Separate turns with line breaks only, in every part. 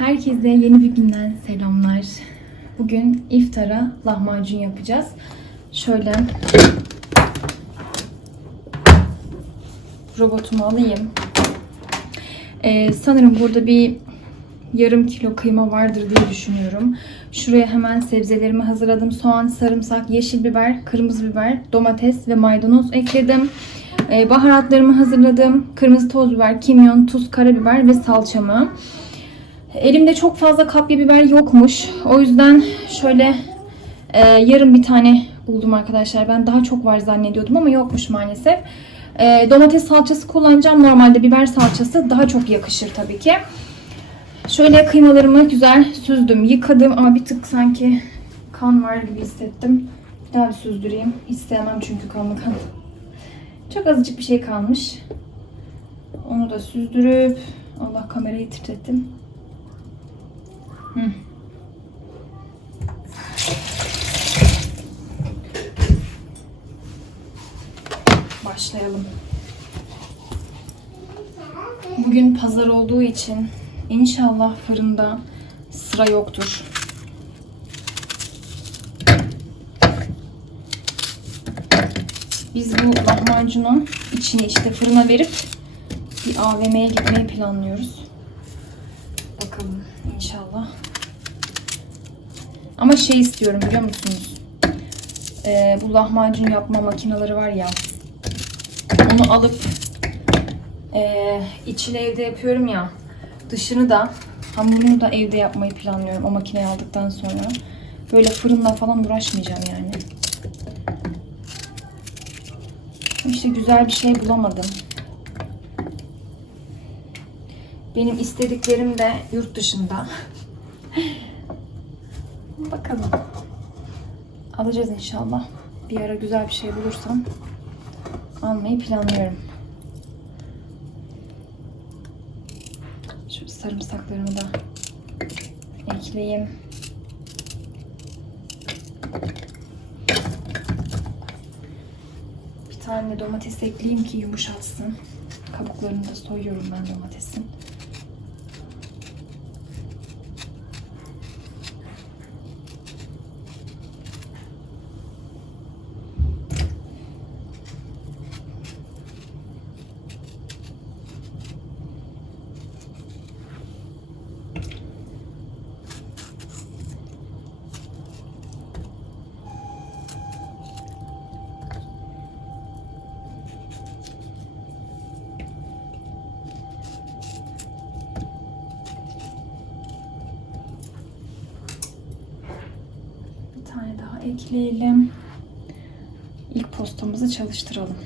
Herkese yeni bir günden selamlar. Bugün iftara lahmacun yapacağız. Şöyle robotumu alayım. Ee, sanırım burada bir yarım kilo kıyma vardır diye düşünüyorum. Şuraya hemen sebzelerimi hazırladım. Soğan, sarımsak, yeşil biber, kırmızı biber, domates ve maydanoz ekledim. Ee, baharatlarımı hazırladım. Kırmızı toz biber, kimyon, tuz, karabiber ve salçamı. Elimde çok fazla kapya biber yokmuş. O yüzden şöyle e, yarım bir tane buldum arkadaşlar. Ben daha çok var zannediyordum ama yokmuş maalesef. E, domates salçası kullanacağım. Normalde biber salçası daha çok yakışır tabii ki. Şöyle kıymalarımı güzel süzdüm, yıkadım ama bir tık sanki kan var gibi hissettim. Daha bir süzdüreyim. Hiç sevmem çünkü kanlı kan. Çok azıcık bir şey kalmış. Onu da süzdürüp Allah kamerayı titrettim. Hı. Başlayalım. Bugün pazar olduğu için inşallah fırında sıra yoktur. Biz bu lahmacunun içini işte fırına verip bir AVM'ye gitmeyi planlıyoruz. Bakalım inşallah. Ama şey istiyorum biliyor musunuz? Ee, bu lahmacun yapma makineleri var ya. Onu alıp ee, içini evde yapıyorum ya. Dışını da hamurunu da evde yapmayı planlıyorum o makineyi aldıktan sonra. Böyle fırınla falan uğraşmayacağım yani. İşte güzel bir şey bulamadım. Benim istediklerim de yurt dışında. Bakalım. Alacağız inşallah. Bir ara güzel bir şey bulursam almayı planlıyorum. Şu sarımsaklarımı da ekleyeyim. Bir tane domates ekleyeyim ki yumuşatsın. Kabuklarını da soyuyorum ben domatesin. Bir tane daha ekleyelim. İlk postamızı çalıştıralım.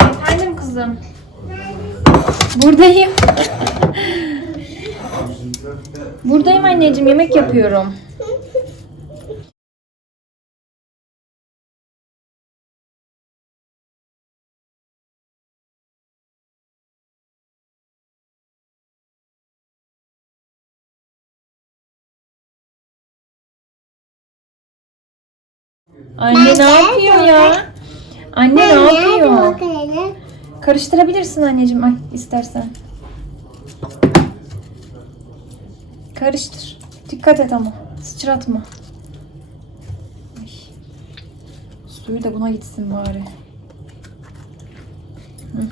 Efendim kızım. Buradayım. Buradayım anneciğim yemek yapıyorum. Anne ne yapıyor ya? Anne ne yapıyor? Karıştırabilirsin anneciğim ay istersen. Karıştır. Dikkat et ama. Sıçratma. Ay. Suyu da buna gitsin bari. Hı.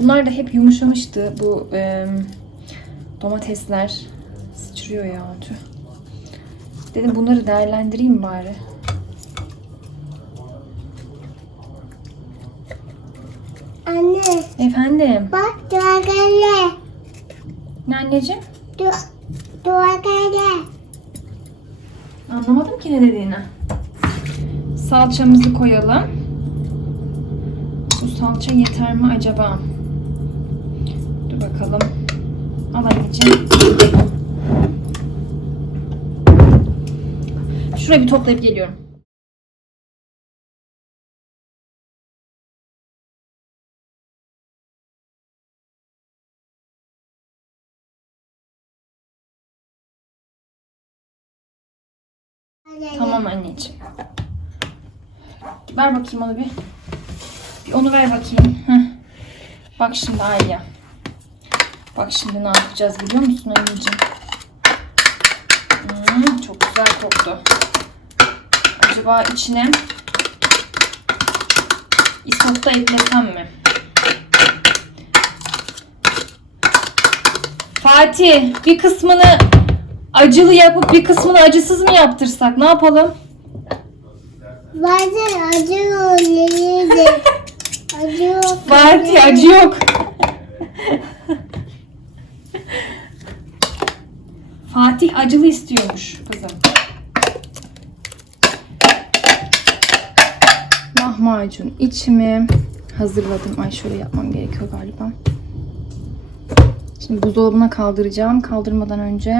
Bunlar da hep yumuşamıştı bu e, domatesler. Sıçrıyor ya tüh. Dedim bunları değerlendireyim bari.
Anne
Efendim.
bak duvarlara.
Ne anneciğim?
Du duvarlara.
Anlamadım ki ne dediğini. Salçamızı koyalım. Bu salça yeter mi acaba? Dur bakalım. Al Şurayı bir toplayıp geliyorum. Tamam anneciğim. Ver bakayım onu bir. Bir onu ver bakayım. Heh. Bak şimdi Ayya. Bak şimdi ne yapacağız biliyor musun anneciğim? Hmm, çok güzel koktu. Acaba içine isot da eklesem mi? Fatih bir kısmını acılı yapıp bir kısmını acısız mı yaptırsak? Ne yapalım?
Bazen acı oluyor. acı yok.
Fatih acı yok. Fatih acılı istiyormuş kızım. Lahmacun içimi hazırladım. Ay şöyle yapmam gerekiyor galiba. Şimdi buzdolabına kaldıracağım. Kaldırmadan önce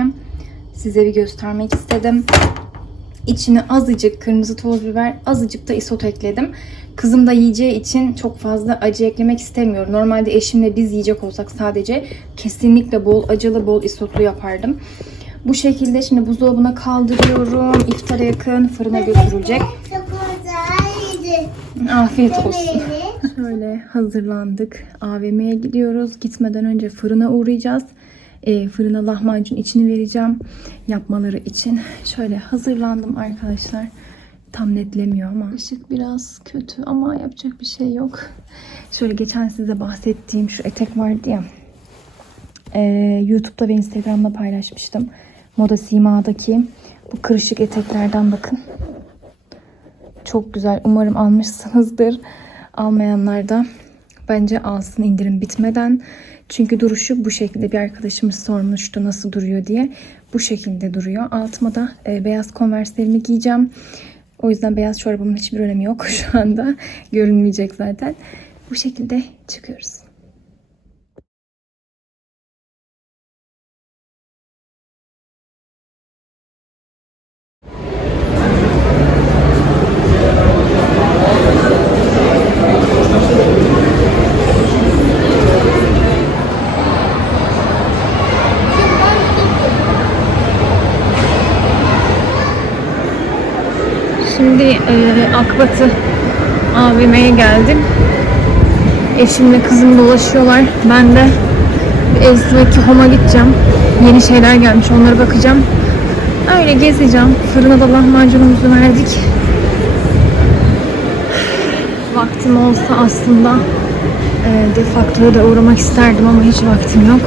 size bir göstermek istedim. İçine azıcık kırmızı toz biber, azıcık da isot ekledim. Kızım da yiyeceği için çok fazla acı eklemek istemiyorum. Normalde eşimle biz yiyecek olsak sadece kesinlikle bol acılı, bol isotlu yapardım. Bu şekilde şimdi buzdolabına kaldırıyorum. İftara yakın fırına götürülecek. Afiyet olsun. Şöyle hazırlandık. AVM'ye gidiyoruz. Gitmeden önce fırına uğrayacağız. Ee, fırına lahmacun içini vereceğim. Yapmaları için. Şöyle hazırlandım arkadaşlar. Tam netlemiyor ama. Işık biraz kötü ama yapacak bir şey yok. Şöyle geçen size bahsettiğim şu etek vardı ya. Ee, YouTube'da ve Instagram'da paylaşmıştım. Moda Sima'daki bu kırışık eteklerden bakın. Çok güzel. Umarım almışsınızdır. Almayanlar da bence alsın indirim bitmeden. Çünkü duruşu bu şekilde. Bir arkadaşımız sormuştu nasıl duruyor diye. Bu şekilde duruyor. Altıma da e, beyaz konverslerimi giyeceğim. O yüzden beyaz çorabımın hiçbir önemi yok şu anda. Görünmeyecek zaten. Bu şekilde çıkıyoruz. Şimdi e, Akbatı AVM'ye geldim. Eşimle kızım dolaşıyorlar. Ben de Elsivaki Home'a gideceğim. Yeni şeyler gelmiş onlara bakacağım. Öyle gezeceğim. Fırına da lahmacunumuzu verdik. Vaktim olsa aslında e, defaktoya da uğramak isterdim ama hiç vaktim yok.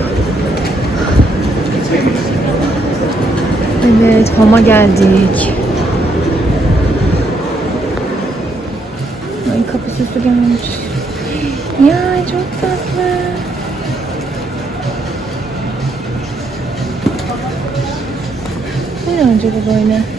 Evet, Home'a geldik. Tatlı. Bu ne acaba böyle?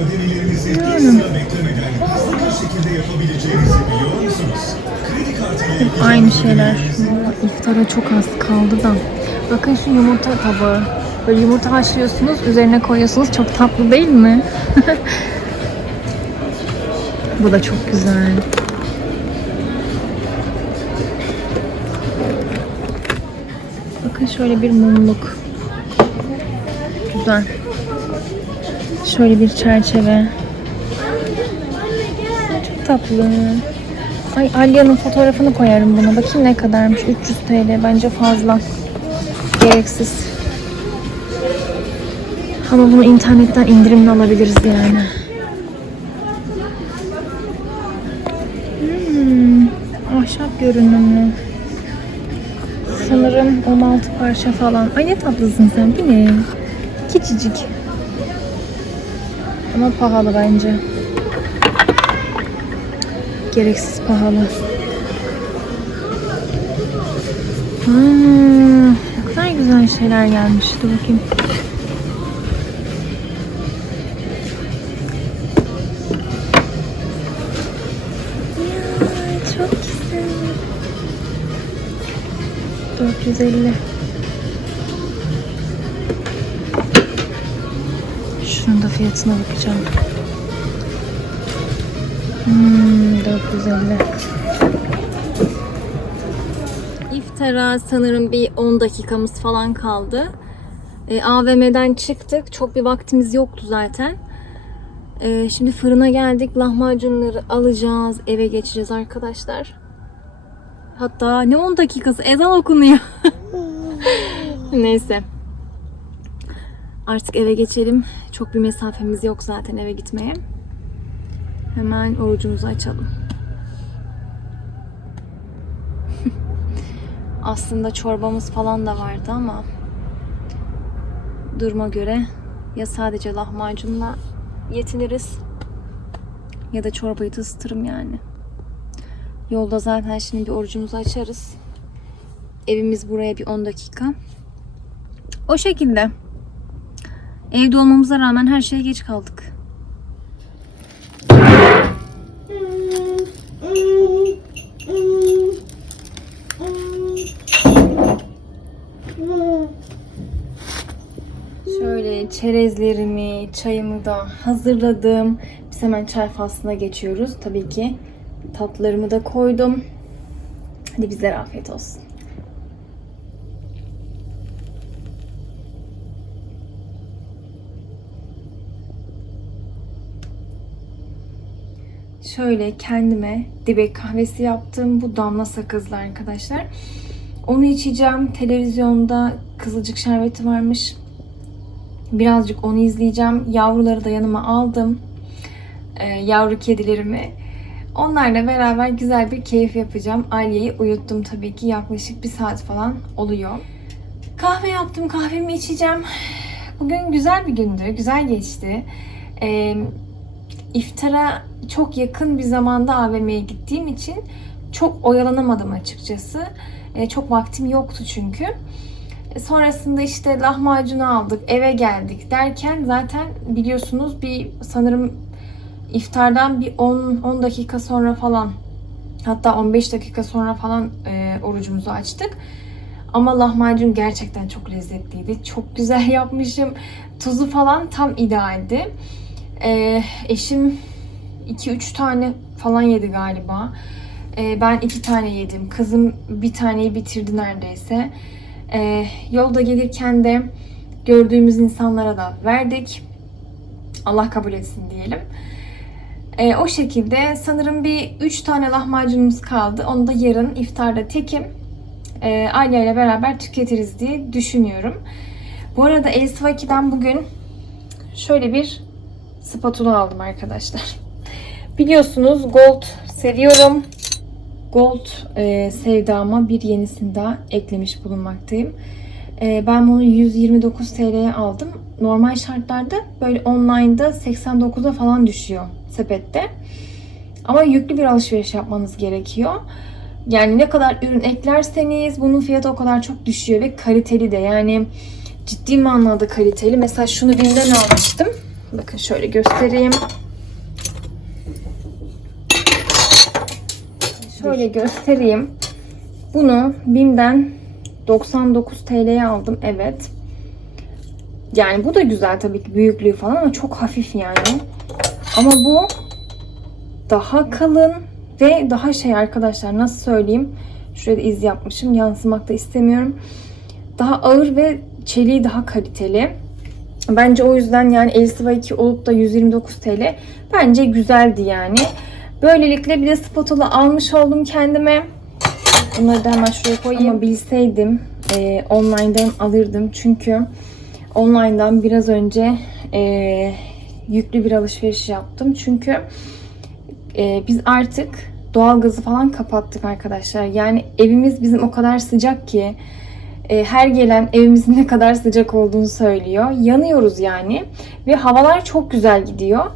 ödemelerinizi sıra beklemeden hızlı bir şekilde yapabileceğinizi biliyor musunuz? Kredi kartı ile ilgili
Aynı şeyler. İftara çok az kaldı da. Bakın şu yumurta tabağı. Böyle yumurta haşlıyorsunuz, üzerine koyuyorsunuz. Çok tatlı değil mi? Bu da çok güzel. Bakın şöyle bir mumluk. Güzel. Şöyle bir çerçeve. Çok tatlı. Ay Alya'nın fotoğrafını koyarım buna. Bakayım ne kadarmış. 300 TL bence fazla. Gereksiz. Ama bunu internetten indirimle alabiliriz yani. Hmm, ahşap görünümlü. Sanırım 16 parça falan. Ay ne tatlısın sen değil mi? Küçücük. Ama pahalı bence. Gereksiz pahalı. Hmm, ne kadar güzel şeyler gelmiş. Dur bakayım. Ya, çok güzel. 450. fiyatına bakacağım. Hmm, 450. İftara sanırım bir 10 dakikamız falan kaldı. E, AVM'den çıktık. Çok bir vaktimiz yoktu zaten. E, şimdi fırına geldik. Lahmacunları alacağız. Eve geçeceğiz arkadaşlar. Hatta ne 10 dakikası ezan okunuyor. Neyse. Artık eve geçelim. Çok bir mesafemiz yok zaten eve gitmeye. Hemen orucumuzu açalım. Aslında çorbamız falan da vardı ama duruma göre ya sadece lahmacunla yetiniriz ya da çorbayı da ısıtırım yani. Yolda zaten şimdi bir orucumuzu açarız. Evimiz buraya bir 10 dakika. O şekilde. Evde olmamıza rağmen her şeye geç kaldık. Şöyle çerezlerimi, çayımı da hazırladım. Biz hemen çay faslına geçiyoruz. Tabii ki tatlılarımı da koydum. Hadi bizlere afiyet olsun. Şöyle kendime dibek kahvesi yaptım. Bu damla sakızlı arkadaşlar. Onu içeceğim. Televizyonda kızılcık şerbeti varmış. Birazcık onu izleyeceğim. Yavruları da yanıma aldım. Ee, yavru kedilerimi. Onlarla beraber güzel bir keyif yapacağım. Aileyi uyuttum tabii ki. Yaklaşık bir saat falan oluyor. Kahve yaptım. Kahvemi içeceğim. Bugün güzel bir gündü. Güzel geçti. Ee, iftara çok yakın bir zamanda AVM'ye gittiğim için çok oyalanamadım açıkçası. Ee, çok vaktim yoktu çünkü. E, Sonrasında işte lahmacunu aldık, eve geldik derken zaten biliyorsunuz bir sanırım iftardan bir 10 10 dakika sonra falan hatta 15 dakika sonra falan e, orucumuzu açtık. Ama lahmacun gerçekten çok lezzetliydi. Çok güzel yapmışım. Tuzu falan tam idealdi. E, eşim 2-3 tane falan yedi galiba. E, ben 2 tane yedim. Kızım bir taneyi bitirdi neredeyse. Ee, yolda gelirken de gördüğümüz insanlara da verdik. Allah kabul etsin diyelim. Ee, o şekilde sanırım bir 3 tane lahmacunumuz kaldı. Onu da yarın iftarda tekim e, aileyle beraber tüketiriz diye düşünüyorum. Bu arada Elsvaki'den bugün şöyle bir spatula aldım arkadaşlar. Biliyorsunuz gold seviyorum. Gold e, sevdama bir yenisini daha eklemiş bulunmaktayım. E, ben bunu 129 TL'ye aldım. Normal şartlarda böyle online'da 89'a falan düşüyor sepette. Ama yüklü bir alışveriş yapmanız gerekiyor. Yani ne kadar ürün eklerseniz bunun fiyatı o kadar çok düşüyor ve kaliteli de. Yani ciddi manada kaliteli. Mesela şunu BİM'den almıştım. Bakın şöyle göstereyim. Şöyle göstereyim. Bunu BİM'den 99 TL'ye aldım. Evet. Yani bu da güzel tabii ki büyüklüğü falan ama çok hafif yani. Ama bu daha kalın ve daha şey arkadaşlar nasıl söyleyeyim. Şuraya da iz yapmışım. Yansımak da istemiyorum. Daha ağır ve çeliği daha kaliteli. Bence o yüzden yani Elsiva 2 olup da 129 TL bence güzeldi yani. Böylelikle bir de spatula almış oldum kendime. Bunları da hemen şuraya koyayım. Ama bilseydim e, online'dan alırdım. Çünkü online'dan biraz önce e, yüklü bir alışveriş yaptım. Çünkü e, biz artık doğalgazı falan kapattık arkadaşlar. Yani evimiz bizim o kadar sıcak ki her gelen evimizin ne kadar sıcak olduğunu söylüyor. Yanıyoruz yani ve havalar çok güzel gidiyor.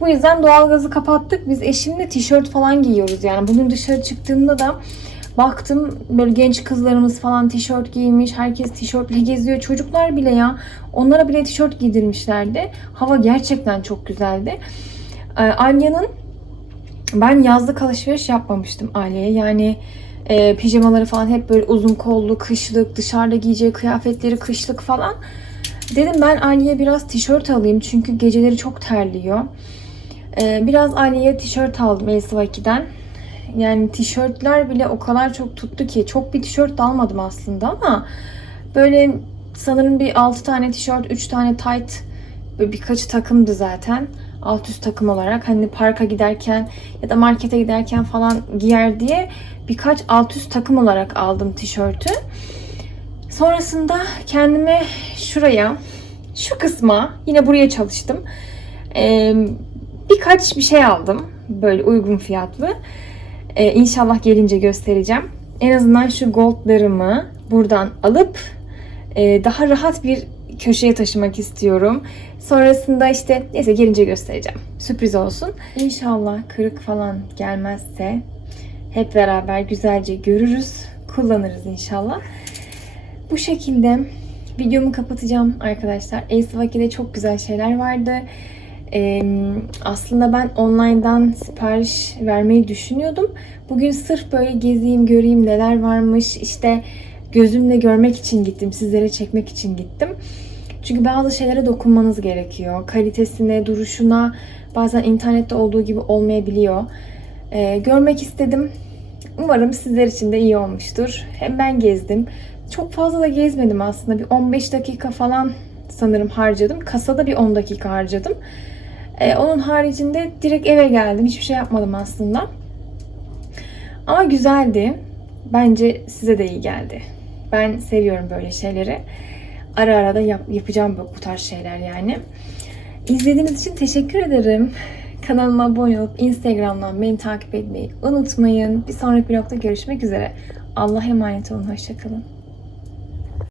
Bu yüzden doğalgazı kapattık. Biz eşimle tişört falan giyiyoruz. Yani bugün dışarı çıktığımda da baktım böyle genç kızlarımız falan tişört giymiş. Herkes tişörtle geziyor. Çocuklar bile ya onlara bile tişört giydirmişlerdi. Hava gerçekten çok güzeldi. Ee, Alya'nın ben yazlık alışveriş yapmamıştım Alya'ya. Yani e, pijamaları falan hep böyle uzun kollu, kışlık, dışarıda giyeceği kıyafetleri kışlık falan. Dedim ben Aliye'ye biraz tişört alayım çünkü geceleri çok terliyor. Ee, biraz Aliye'ye tişört aldım Elsiva 2'den. Yani tişörtler bile o kadar çok tuttu ki. Çok bir tişört almadım aslında ama böyle sanırım bir 6 tane tişört, 3 tane tight birkaç takımdı zaten. Alt üst takım olarak hani parka giderken ya da markete giderken falan giyer diye birkaç alt üst takım olarak aldım tişörtü. Sonrasında kendime şuraya, şu kısma, yine buraya çalıştım. Ee, birkaç bir şey aldım. Böyle uygun fiyatlı. Ee, inşallah gelince göstereceğim. En azından şu goldlarımı buradan alıp e, daha rahat bir köşeye taşımak istiyorum. Sonrasında işte neyse gelince göstereceğim. Sürpriz olsun. İnşallah kırık falan gelmezse hep beraber güzelce görürüz. Kullanırız inşallah. Bu şekilde videomu kapatacağım arkadaşlar. Ace Vaki'de çok güzel şeyler vardı. Ee, aslında ben online'dan sipariş vermeyi düşünüyordum. Bugün sırf böyle gezeyim, göreyim neler varmış. İşte gözümle görmek için gittim. Sizlere çekmek için gittim. Çünkü bazı şeylere dokunmanız gerekiyor. Kalitesine, duruşuna bazen internette olduğu gibi olmayabiliyor. Ee, görmek istedim. Umarım sizler için de iyi olmuştur. Hem ben gezdim. Çok fazla da gezmedim aslında. Bir 15 dakika falan sanırım harcadım. Kasada bir 10 dakika harcadım. Ee, onun haricinde direkt eve geldim. Hiçbir şey yapmadım aslında. Ama güzeldi. Bence size de iyi geldi. Ben seviyorum böyle şeyleri. Ara ara da yap- yapacağım bu, tarz şeyler yani. İzlediğiniz için teşekkür ederim. Kanalıma abone olup Instagram'dan beni takip etmeyi unutmayın. Bir sonraki vlogda görüşmek üzere. Allah'a emanet olun. Hoşçakalın.